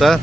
Sir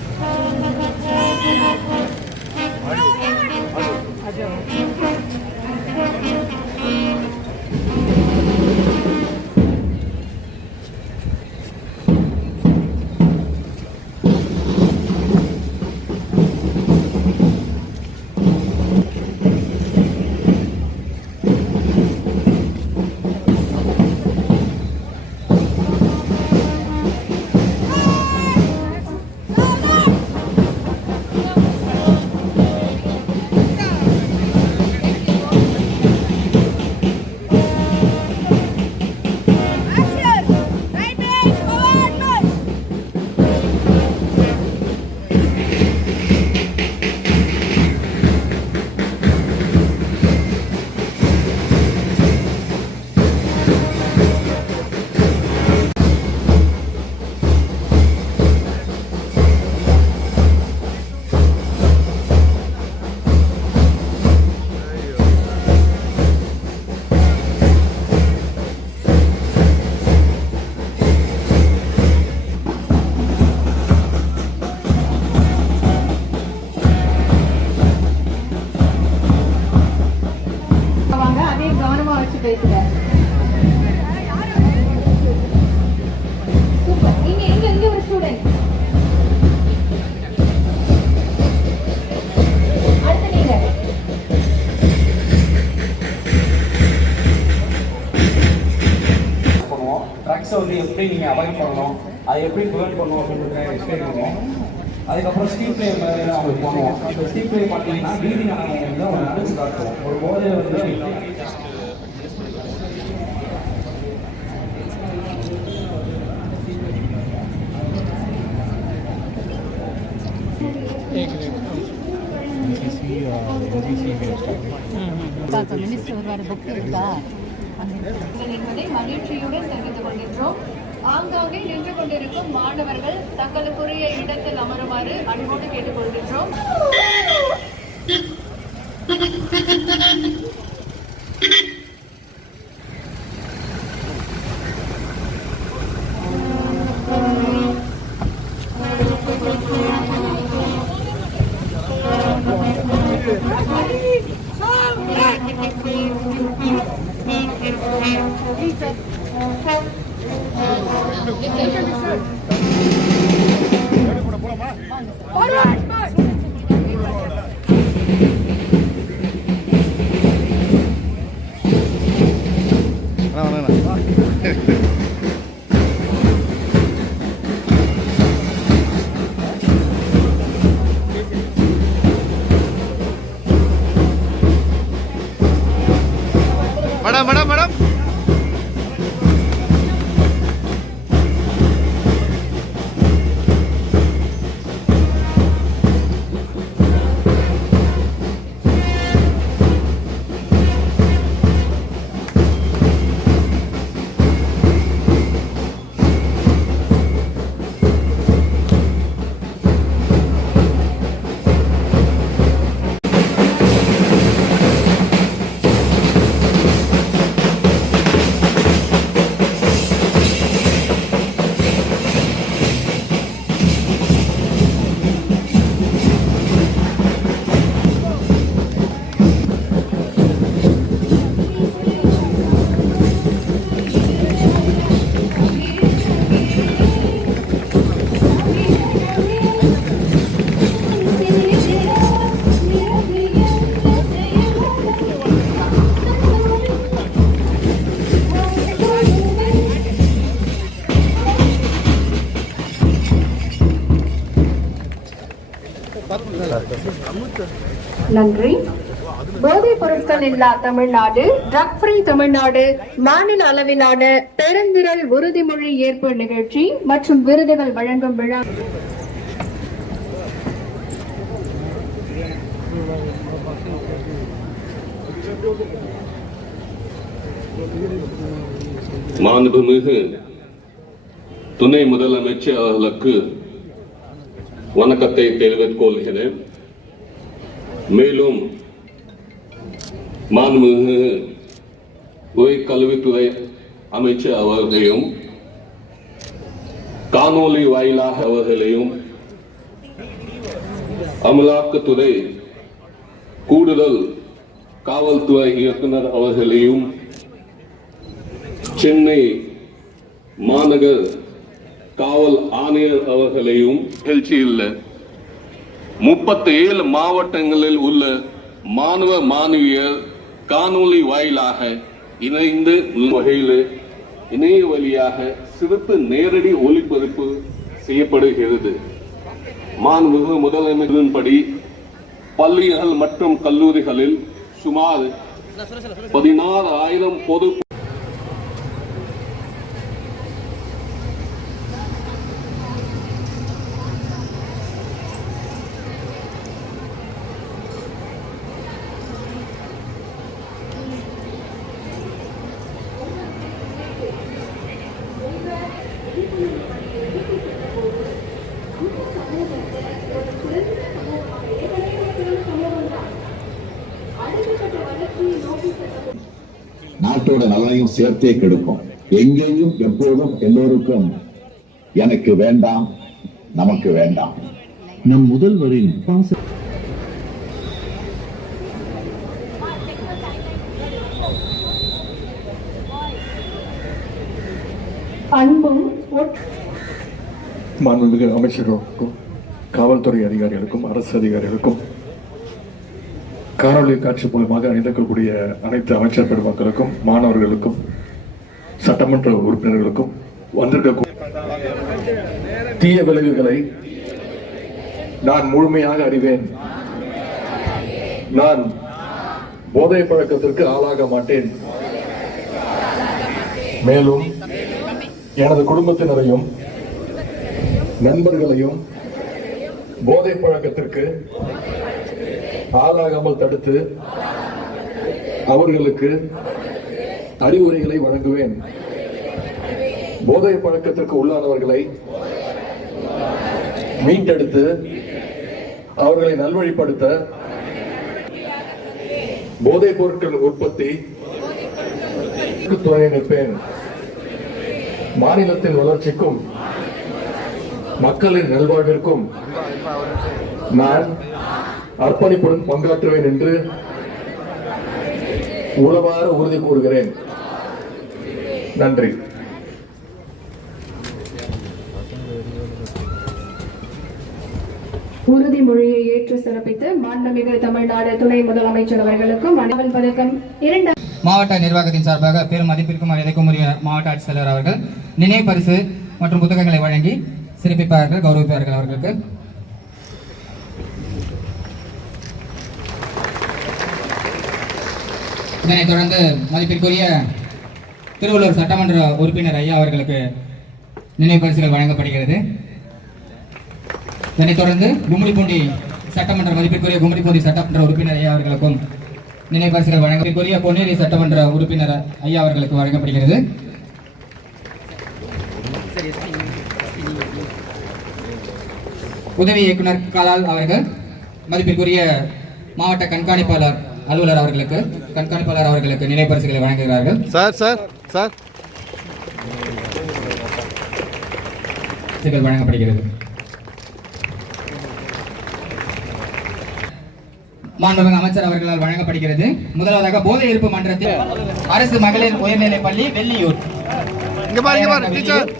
அதுக்கப்புறம் ஸ்டீப் ப்ளே அவங்களுக்கு பண்ணுவோம் இப்போ ஸ்டீப் ப்ளே பார்த்தீங்கன்னா வீதி வந்து நடந்து காட்டுவோம் ஒரு வந்து மினிஸ்டர் வருவார் புக் இருக்கா மகிழ்ச்சியுடன் தெரிவித்துக் கொள்கின்றோம். ஆங்காங்கே நின்று கொண்டிருக்கும் மாணவர்கள் தங்களுக்குரிய இடத்தில் அமருமாறு அன்போடு கேட்டுக்கொள்கின்றோம். நன்றி. போதைப் பொருட்கள் இல்லா தமிழ்நாடு ட்ரக் ஃப்ரீ தமிழ்நாடு மாநில அளவிலான பெருந்திரள் உறுதிமொழி ஏற்பு நிகழ்ச்சி மற்றும் விருதுகள் வழங்கும் விழா. மாண்புமிகு துணை முதலமைச்சர் அவர்களுக்கு வணக்கத்தை தெரிவித்துக் கொள்கிறேன். மேலும் மாண்புமிகு உயர்கல்வித்துறை அமைச்சர் அவர்களையும் காணொலி வாயிலாக அவர்களையும் அமலாக்கத்துறை கூடுதல் காவல்துறை இயக்குனர் அவர்களையும் சென்னை மாநகர் காவல் ஆணையர் அவர்களையும் நிகழ்ச்சியில் முப்பத்தி ஏழு மாவட்டங்களில் உள்ள மாணவ மாணவியர் காணொளி வாயிலாக இணைந்து வகையில் இணைய வழியாக சிறப்பு நேரடி ஒளிபரப்பு செய்யப்படுகிறது. மாண்புமிகு முதலமைச்சரின்படி பள்ளிகள் மற்றும் கல்லூரிகளில் சுமார் பதினாறு ஆயிரம் பொது நாட்டோட நலனையும் சேர்த்தே கெடுக்கும். எங்கேயும் எப்போதும் எல்லோருக்கும் எனக்கு வேண்டாம் நமக்கு வேண்டாம். நம் முதல்வரின் அன்பும் மாண்புமிகு அமைச்சர்களுக்கும் காவல்துறை அதிகாரிகளுக்கும் அரசு அதிகாரிகளுக்கும் காணொலி காட்சி மூலமாக இணைந்திருக்கக்கூடிய அனைத்து அமைச்சர் பெருமக்களுக்கும் மாணவர்களுக்கும் சட்டமன்ற உறுப்பினர்களுக்கும் வந்திருக்க தீய விளைவுகளை நான் முழுமையாக அறிவேன். நான் போதை பழக்கத்திற்கு ஆளாக மாட்டேன். மேலும் எனது குடும்பத்தினரையும் நண்பர்களையும் போதை பழக்கத்திற்கு ஆளாகாமல் தடுத்து அவர்களுக்கு அறிவுரைகளை வழங்குவேன். போதை பழக்கத்திற்கு உள்ளானவர்களை மீட்டெடுத்து அவர்களை நல்வழிப்படுத்த போதைப் பொருட்கள் உற்பத்தி துறையை நிற்பேன். மாநிலத்தின் வளர்ச்சிக்கும் மக்களின் நல்வாழ்விற்கும் நான் அர்ப்பணிப்புடன் பங்காற்றுவேன் என்று உளமாற உறுதி கூறுகிறேன். நன்றி. உறுதிமொழியை ஏற்று சிறப்பித்து மாண்புமிகு தமிழ்நாடு துணை முதலமைச்சர் அவர்களுக்கும் அனவல் பதக்கம். இரண்டாம் மாவட்ட நிர்வாகத்தின் சார்பாக பெரும் மதிப்பிற்கும் மரியாதைக்கும் உரிய மாவட்ட ஆட்சித்தலைவர் அவர்கள் நினைவு பரிசு மற்றும் புத்தகங்களை வழங்கி சிறப்பிப்பார்கள் கௌரவிப்பார்கள் அவர்களுக்கு. இதனைத் தொடர்ந்து மதிப்பிற்குரிய திருவள்ளூர் சட்டமன்ற உறுப்பினர் ஐயா அவர்களுக்கு நினைவு பரிசுகள் வழங்கப்படுகிறது. இதனைத் தொடர்ந்து கும்மிடிப்பூண்டி சட்டமன்ற மதிப்பிற்குரிய கும்மிடிப்பூண்டி சட்டமன்ற உறுப்பினர் ஐயா அவர்களுக்கும் நினைவு பரிசுகள் வழங்கக்கூடிய பொன்னேரி சட்டமன்ற உறுப்பினர் ஐயா அவர்களுக்கு வழங்கப்படுகிறது. உதவி இயக்குனர் காலால் அவர்கள் மதிப்பிற்குரிய மாவட்ட கண்காணிப்பாளர் அலுவலர் அவர்களுக்கு கண்காணிப்பாளர் அவர்களுக்கு நினைவு பரிசுகளை வழங்குகிறார்கள். Sir sir sir. வழங்கப்படுகிறது. மாண்புமிகு அமைச்சர் அவர்களால் வழங்கப்படுகிறது. முதலாவதாக போதை இருப்பு மன்றத்தில் அரசு மகளிர் உயர்நிலைப் பள்ளி வெள்ளியூர். இங்க பாரு இங்க பாரு டீச்சர்.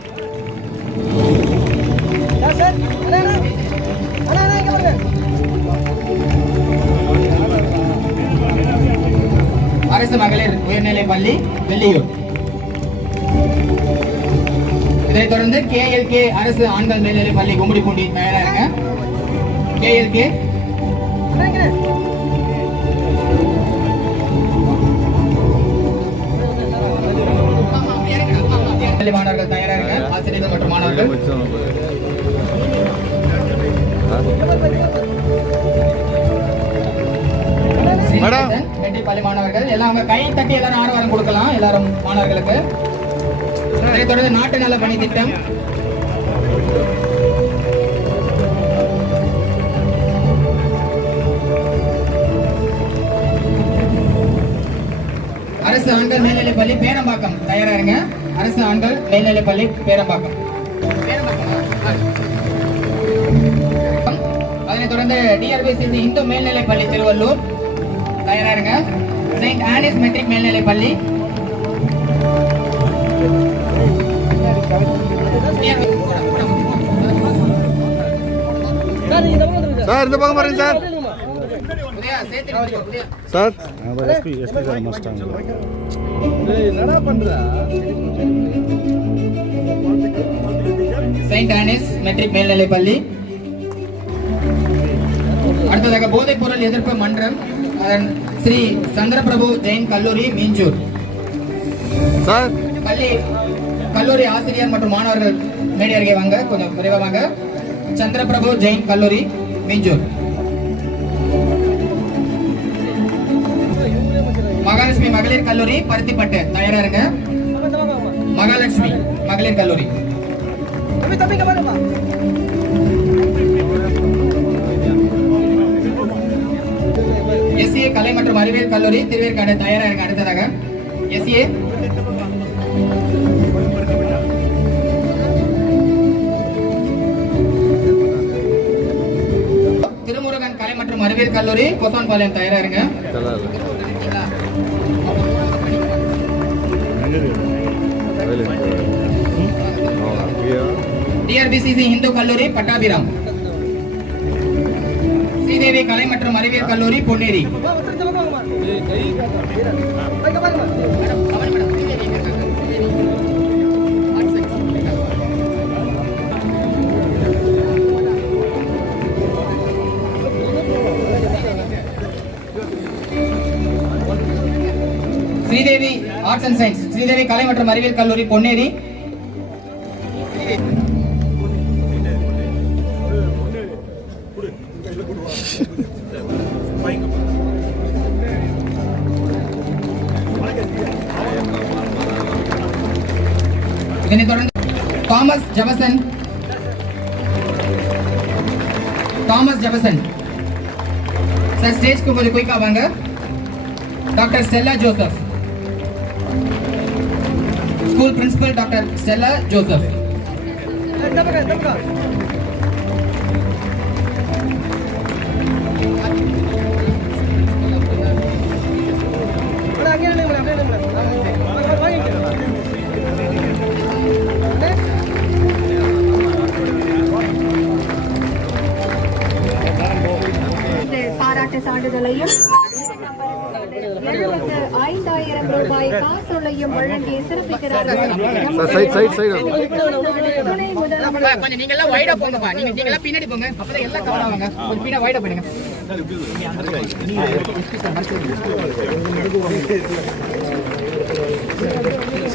அரசு மகளிர் உயர்நிலைப் பள்ளி வெள்ளியூர் இதைத் தொடர்ந்து கேஎல்கே அரசு ஆண்கள் மேல்நிலைப் பள்ளி கும்மிடிப்பூண்டி தயாரா இருங்க. கேஎல்கே அவங்க கையை தட்டி எல்லாரும் ஆரவாரம் கொடுக்கலாம் எல்லாரும் மாணவர்களுக்கு. அதைத் தொடர்ந்து நாட்டு நல பணி திட்டம். அரசு ஆண்கள் மேல்நிலைப்பள்ளி பேரம்பாக்கம். தயாரா இருங்க. அரசு ஆண்கள் மேல்நிலைப்பள்ளி பேரம்பாக்கம். அதனைத் தொடர்ந்து டிஆர்பிசிசி இந்து மேல்நிலைப்பள்ளி திருவள்ளூர். தயாரா இருங்க. செயின்ட் ஆனிஸ் மெட்ரிக் மேல்நிலைப் பள்ளி சார் இந்த பக்கம் பாருங்க சார் உதயா, சேர்த்து வச்சுக்கோ, Udaya. Sir saint Anne's matric மேல்நிலைப் பள்ளி அடுத்ததாக போதைப் பொருள் எதிர்ப்பு மன்றம். அதன் ஸ்ரீ சந்திரபிரபு ஜெயின் கல்லூரி மீஞ்சூர். சார். பள்ளி கல்லூரி ஆசிரியர் மற்றும் மாணவர்கள் மேடை அருகே வாங்க கொஞ்சம் விரைவா வாங்க. சந்திரபிரபு ஜெயின் கல்லூரி மீஞ்சூர். மகாலட்சுமி மகளிர் கல்லூரி பருத்திப்பட்டு. தயாரா இருங்க. மகாலட்சுமி மகளிர் கல்லூரி. எஸ்ஏ கலை மற்றும் அறிவியல் கல்லூரி திருவேற்காடு தயாரா இருங்க அடுத்ததாக எஸ்ஏ திருமுருகன் கலை மற்றும் அறிவியல் கல்லூரி கொசான்பாளையம் தயாரா இருங்க டிஆர்பிசிசி இந்து கல்லூரி பட்டாபிராம். ஸ்ரீதேவி கலை மற்றும் அறிவியல் கல்லூரி Ponneri. Sridevi arts and science Sridevi கலை மற்றும் அறிவியல் கல்லூரி Ponneri. Thomas Jefferson. Thomas Jefferson. Sir, stage को मुझे quick आवांगा. Dr. Stella Joseph. School principal Dr. Stella Joseph. பாராட்டு சான்றிதழையும் எழுபத்து ஐந்தாயிரம் ரூபாய் காசோலையும் வழங்கி சிறப்பிக்கிறார்கள். சார் சைட் சைட் சைடு துணை கொஞ்சம் நீங்க எல்லாம் வைடா போங்கப்பா. நீங்க நீங்க எல்லாம் பின்னாடி போங்க. அப்பதான் எல்லாம் கவர் ஆவாங்க. கொஞ்சம் பின்னாடி வைடா பண்ணுங்க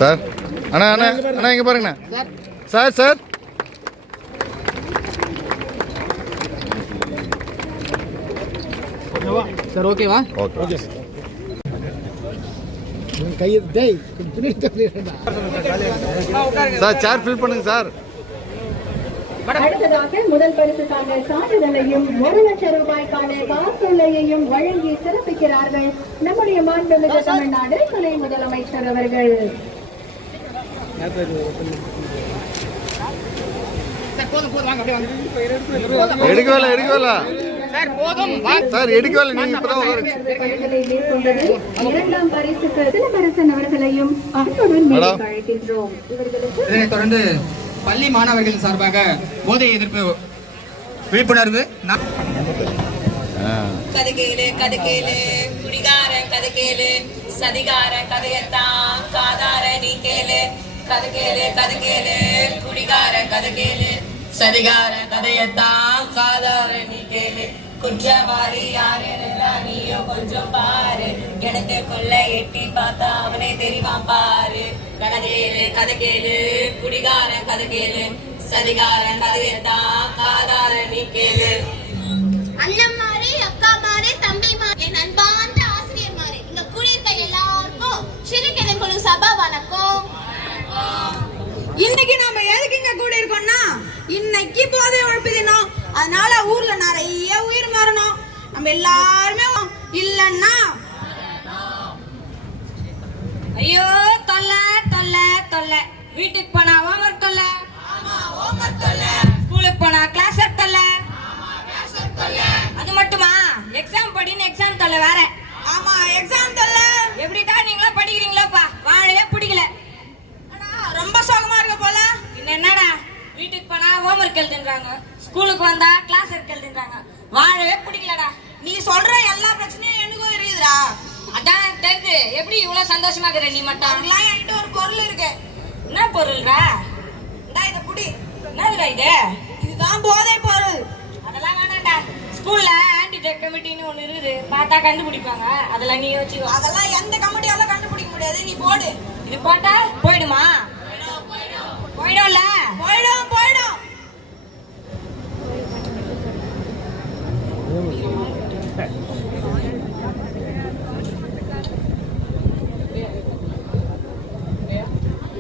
சார் அண்ணா அண்ணா அண்ணா இங்க பாருங்கண்ணா. Sir sir. சார் ஓகேவா ஓகே சார் சேர் ஃபில் பண்ணுங்க சார். அடுத்ததாக முதல் பரிசுக்கான சான்றிதழையும் ஒரு லட்சம் ரூபாய்க்கான காசோலையையும் வழங்கி சிறப்பிக்கிறார்கள் நம்முடைய மாண்புமிகு தமிழ்நாடு துணை முதலமைச்சர் அவர்கள். சார் போதும் சார் போதும். வாங்க சார் எடுக்கவே இல்லை நீங்க இப்பதான் இரண்டாம் பரிசுக்கு சிலம்பரசன் அவர்களையும் இதனைத் தொடர்ந்து பள்ளி மாணவர்களின் சார்பாக போதை எதிர்ப்பு விழிப்புணர்வு நா- கதை கேளு கதை கேளு குடிகாரன் கதை கேளு சதிகாரன் கதையத்தான் காதார நீ கேளு. கதை கேளு கதை கேளு குடிகாரன் கதை கேளு சதிகார கதையத்தான் காதார நீ கேளு. குற்றவாளி யாருன்னு நீயோ கொஞ்சம் பாரு. கிணத்து கொள்ள எட்டி பார்த்தா அவனே தெரிவான் பாரு. கதை கேளு கதை கேளு குடிகாரன் கதை கேளு சதிகாரன் கதையத்தான் காதார நீ கேளு அண்ணன் மாறி அக்கா மாறி தம்பி மாறி என் அன்பார்ந்த ஆசிரியர் மாறி இங்க கூடியிருக்க எல்லாருக்கும் சிறுகிழங்குழு சபா வணக்கம். இன்னைக்கு நம்ம எதுக்கு இங்க கூட இருக்கோம்னா இன்னைக்கு போதை ஒழிப்பு தினம். அதனால ஊர்ல நிறைய உயிர் மாறணும். நம்ம எல்லாருமே இல்லன்னா ஐயோ தொல்லை தொல்லை தொல்லை. வீட்டுக்கு போனா ஹோம்ஒர்க் தொல்லை. ஸ்கூலுக்கு போனா கிளாஸ் தொல்லை. அது மட்டுமா? எக்ஸாம் படின்னு எக்ஸாம் தொல்லை வேற. ஆமா எக்ஸாம் தல்ல. எப்படிதான் நீங்களா படிக்கிறீங்களோப்பா? வாழவே பிடிக்கல. ரொம்ப சோகமா இருக்க போல. இன்னும் என்னடா? வீட்டுக்கு போனா ஹோம்ஒர்க் எழுதுன்றாங்க. ஸ்கூலுக்கு வந்தா கிளாஸ் ஒர்க் எழுதுன்றாங்க வாழவே பிடிக்கலடா. நீ சொல்ற எல்லா பிரச்சனையும் எனக்கும் இருக்குதுடா அதான் தெரியுது எப்படி இவ்வளவு சந்தோஷமா இருக்கிற நீ மட்டும்? அதுக்கெல்லாம் என்கிட்ட ஒரு பொருள் இருக்கு. என்ன பொருள்ரா? இந்தா இத புடி. என்னதுடா இது? இதுதான் போதை பொருள். அதெல்லாம் வேணாம்டா. ஸ்கூல்ல ஆன்டிடெக் கமிட்டின்னு ஒண்ணு இருக்குது. பார்த்தா கண்டுபிடிப்பாங்க. அதெல்லாம் நீ வச்சுக்கோ. அதெல்லாம் எந்த கமிட்டியால கண்டுபிடிக்க முடியாது. நீ போடு. இது போட்டா போயிடுமா. போயிடும்ல. போயிடும் போயிடும்.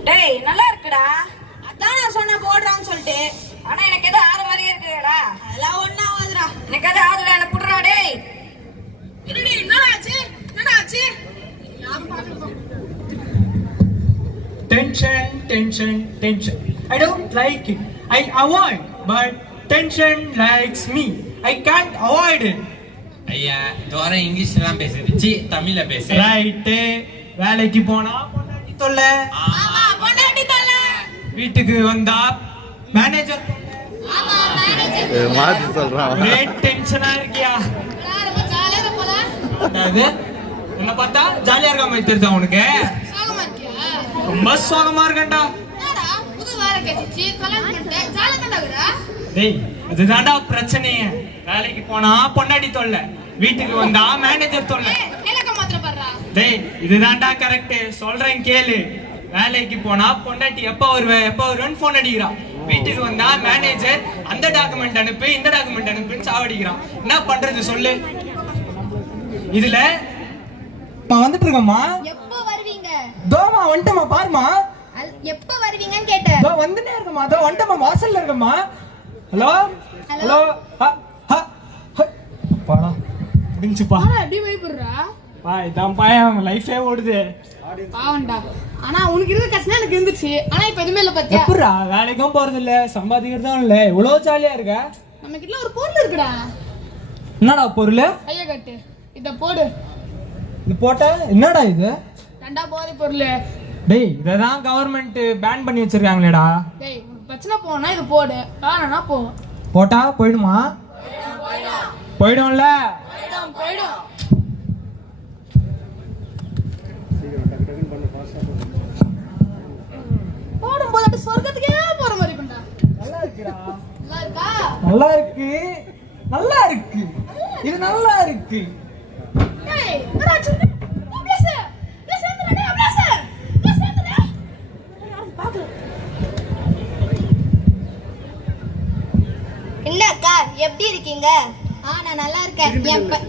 டேய் நல்லா இருக்குடா. அதான் நான் சொன்னேன் போடுறான்னு சொல்லிட்டு. ஆனா எனக்கு எதோ ஆறு மாதிரியே இருக்குடா அதெல்லாம் ஒண்ணா ஆகுதுடா. எனக்கு எதோ ஆறுல என்ன புடுறா டேய். இருடி என்னடா ஆச்சு? என்னடா ஆச்சு? Tension, tension, tension. I don't like it. I avoid, but tension likes me. I can't avoid it. ஐயா தோர இங்கிலீஷ்லாம் பேசுது சி தமிழ்ல பேசு. ரைட்டு வேலைக்கு போனா பொண்டாட்டி தொல்லை. ஆமா பொண்டாட்டி தொல்லை. வீட்டுக்கு வந்தா மேனேஜர் ஆமா மேனேஜர் மாற்றி சொல்கிறான் ஒரே டென்ஷனா இருக்கியா? அதாவது உன்னை பார்த்தா ஜாலியா இருக்க மாதிரி தெரியுதா உனக்கு? ரொம்ப சோகமா தான் இருக்குடா டேய் அதுதான்டா பிரச்சனையே. வேலைக்கு போனா பொண்டாட்டி தொல்லை. வீட்டுக்கு வந்தா மேனேஜர் தொல்லை. டேய் இதுதான்டா கரெக்ட் சொல்றேன் கேளு. வேலைக்கு போனா பொண்டாட்டி எப்ப வருவ எப்ப வருவேன்னு போன் அடிக்கிறான். வீட்டுக்கு வந்தா மேனேஜர் அந்த டாக்குமெண்ட் அனுப்பு இந்த டாக்குமெண்ட் அனுப்புன்னு சாவடிக்கிறான். என்ன பண்றது சொல்லு. இதுல வந்துட்டு இருக்கம்மா. எப்போ வருவீங்க? தோமா வந்துட்டமா பாருமா எப்போ வருவீங்கன்னு கேட்டேன். வந்துட்டே இருக்கமா தோ வந்துட்டமா வாசல்ல இருக்கம்மா. ஹலோ? ஹலோ? பாடா முடிஞ்சுப்பா. எப்படி பயப்படுறா. பா இதான் பையன் லைஃபே ஓடுது. பாவண்டா ஆனா உனக்கு இருக்க கஷ்டம் எனக்கு இருந்துச்சு. ஆனா இப்ப எதுவுமே இல்ல பாத்தியா? எப்படா வேலைக்கும் போறது இல்ல சம்பாதிக்கிறதும் இல்ல. இவ்வளவு ஜாலியா இருக்க? நம்ம கிட்ட ஒரு பொருள் இருக்குடா. என்னடா பொருள்? கைய கட்டு. இத போடு. இது போட்ட என்னடா இது? ரெண்டா போதை பொருள். டேய் இததான் கவர்மெண்ட் பேன் பண்ணி வச்சிருக்காங்களேடா. டேய் பிரச்சனை போனா இது போடு. வேணா போ. போட்டா போயிடுமா? போயிடும்ல. போயிடும் போயிடும். போடும்போது சொர்க்கத்துக்கே போற மாதிரி இருக்கும்டா நல்லா இருக்குடா. நல்லா இருக்கா? நல்லா இருக்கு. நல்லா இருக்கு. இது நல்லா இருக்கு. எப்படி இருக்கீங்க? ஆ நான் நல்லா இருக்கேன். என் ப-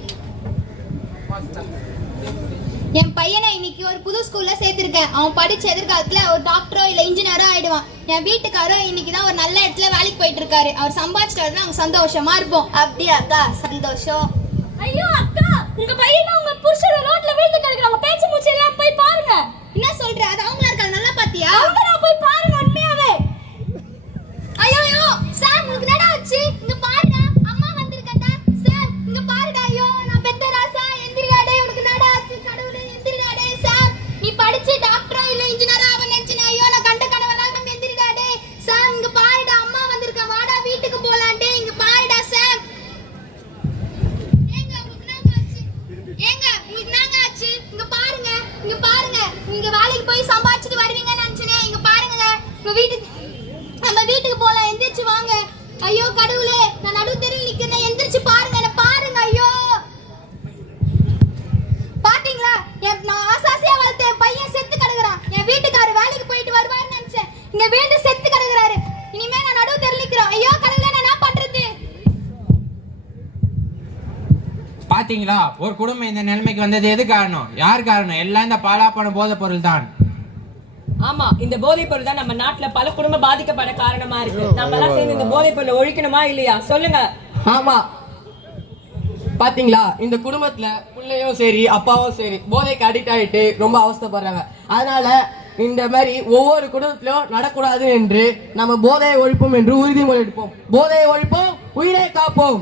என் பையனை இன்னைக்கு ஒரு புது ஸ்கூல்ல சேர்த்திருக்கேன். அவன் படிச்ச எதிர்காலத்துல ஒரு டாக்டரோ இல்ல இன்ஜினியரோ ஆயிடுவான். என் வீட்டுக்காரரும் இன்னைக்கு தான் ஒரு நல்ல இடத்துல வேலைக்கு போயிட்டு இருக்காரு. அவர் சம்பாதிச்சிட்டு வரது நாங்க சந்தோஷமா இருப்போம். அப்படியா அக்கா சந்தோஷம். ஐயோ அக்கா உங்க பையனை உங்க புருஷன் ரோட்ல விழுந்து கிடக்குறாங்க. பேச்சு மூச்சு எல்லாம் போய் பாருங்க. என்ன சொல்ற? அது அவங்களா இருக்காங்க. நல்லா பாத்தியா? அவங்க நான் போய் பாருங்க. பாத்தீங்களா ஒரு குடும்பம் இந்த நிலைமைக்கு வந்தது எது காரணம்? யார் காரணம்? எல்லாம் இந்த பாலாப்பண போதை பொருள் தான் ஆமா இந்த போதைப் பொருள் தான் நம்ம நாட்டுல பல குடும்பம் பாதிக்கப்பட காரணமா இருக்கு. நம்ம எல்லாம் சேர்ந்து இந்த போதைப் பொருளை ஒழிக்கணுமா இல்லையா? சொல்லுங்க. ஆமா. பாத்தீங்களா? இந்த குடும்பத்துல பிள்ளையும் சரி அப்பாவும் சரி போதைக்கு அடிக்ட் ஆயிட்டு ரொம்ப அவஸ்தைப்படுறாங்க. அதனால இந்த மாதிரி ஒவ்வொரு குடும்பத்திலும் நடக்கூடாது என்று நம்ம போதையை ஒழிப்போம் என்று உறுதிமொழி எடுப்போம். போதையை ஒழிப்போம் உயிரை காப்போம்.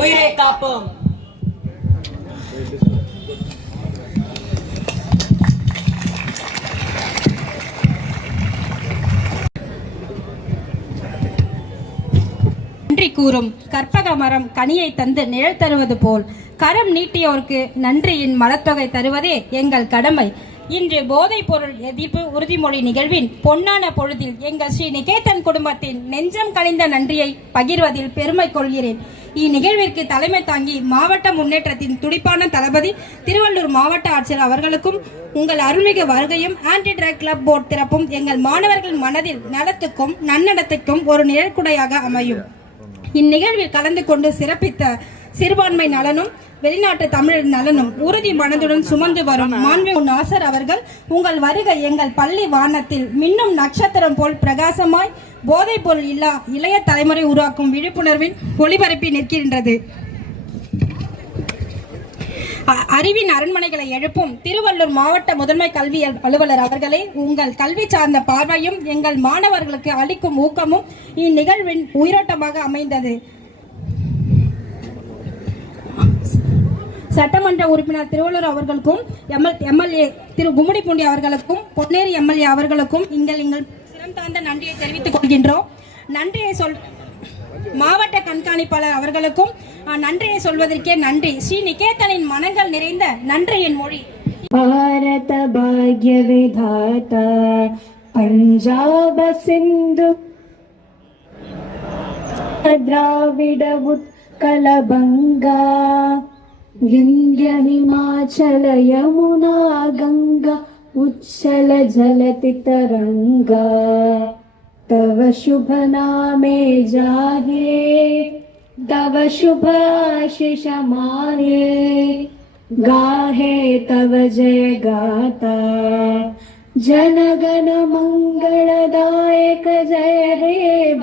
உயிரை காப்போம். நன்றி கூறும் கற்பக மரம் கனியை தந்து நிழல் தருவது போல். கரம் நீட்டியோருக்கு நன்றியின் மலத்தொகை தருவதே எங்கள் கடமை. இன்று போதைப் பொருள் எதிர்ப்பு உறுதிமொழி நிகழ்வின் பொன்னான பொழுதில் எங்கள் ஸ்ரீ நிகேதன் குடும்பத்தின் நெஞ்சம் கழிந்த நன்றியை பகிர்வதில் பெருமை கொள்கிறேன். இந்நிகழ்விற்கு தலைமை தாங்கி மாவட்ட முன்னேற்றத்தின் துடிப்பான தளபதி திருவள்ளூர் மாவட்ட ஆட்சியர் அவர்களுக்கும் உங்கள் அருள்மிகு வருகையும் ஆன்டி ட்ரக் கிளப் போர்டு திறப்பும் எங்கள் மாணவர்கள் மனதில் நலத்துக்கும் நன்னடத்துக்கும் ஒரு நிழற்குடையாக அமையும். இந்நிகழ்வில் கலந்து கொண்டு சிறப்பித்த சிறுபான்மை நலனும் வெளிநாட்டு தமிழர் நலனும் உறுதி மனதுடன் சுமந்து வரும் மாண்பு நாசர் அவர்கள் உங்கள் வருகை எங்கள் பள்ளி வானத்தில் மின்னும் நட்சத்திரம் போல் பிரகாசமாய் போதைப் பொருள் இல்லா இளைய தலைமுறை உருவாக்கும் விழிப்புணர்வின் ஒளிபரப்பி நிற்கின்றது. அறிவின் அரண்மனைகளை எழுப்பும் திருவள்ளூர் மாவட்ட முதன்மை கல்வி அல்- அலுவலர் அவர்களே உங்கள் கல்வி சார்ந்த பார்வையும் எங்கள் மாணவர்களுக்கு அளிக்கும் ஊக்கமும் இந்நிகழ்வின் உயிரோட்டமாக அமைந்தது. சட்டமன்ற உறுப்பினர் திருவள்ளூர் அவர்களுக்கும் எம்எல் எம்எல்ஏ திரு கும்மிடிப்பூண்டி அவர்களுக்கும் பொன்னேரி எம்எல்ஏ அவர்களுக்கும் நீங்கள் எங்கள் சிரம் நன்றியை தெரிவித்துக் கொள்கின்றோம். நன்றியை சொல் மாவட்ட கண்காணிப்பாளர் அவர்களுக்கும் நன்றியை சொல்வதற்கே நன்றி. ஸ்ரீ நிகேதனின் மனங்கள் நிறைந்த நன்றியின் மொழி. பாரத பாக்ய விதாதா பஞ்சாப சிந்து திராவிட உட்கலபங்கா हिमाचल गङ्गा उच्छल जलति तरङ्गा तव शुभनामे जाहे तव शुभाशिषमाये गाहे तव जय गाता जनगण मङ्गलदायक जय हे।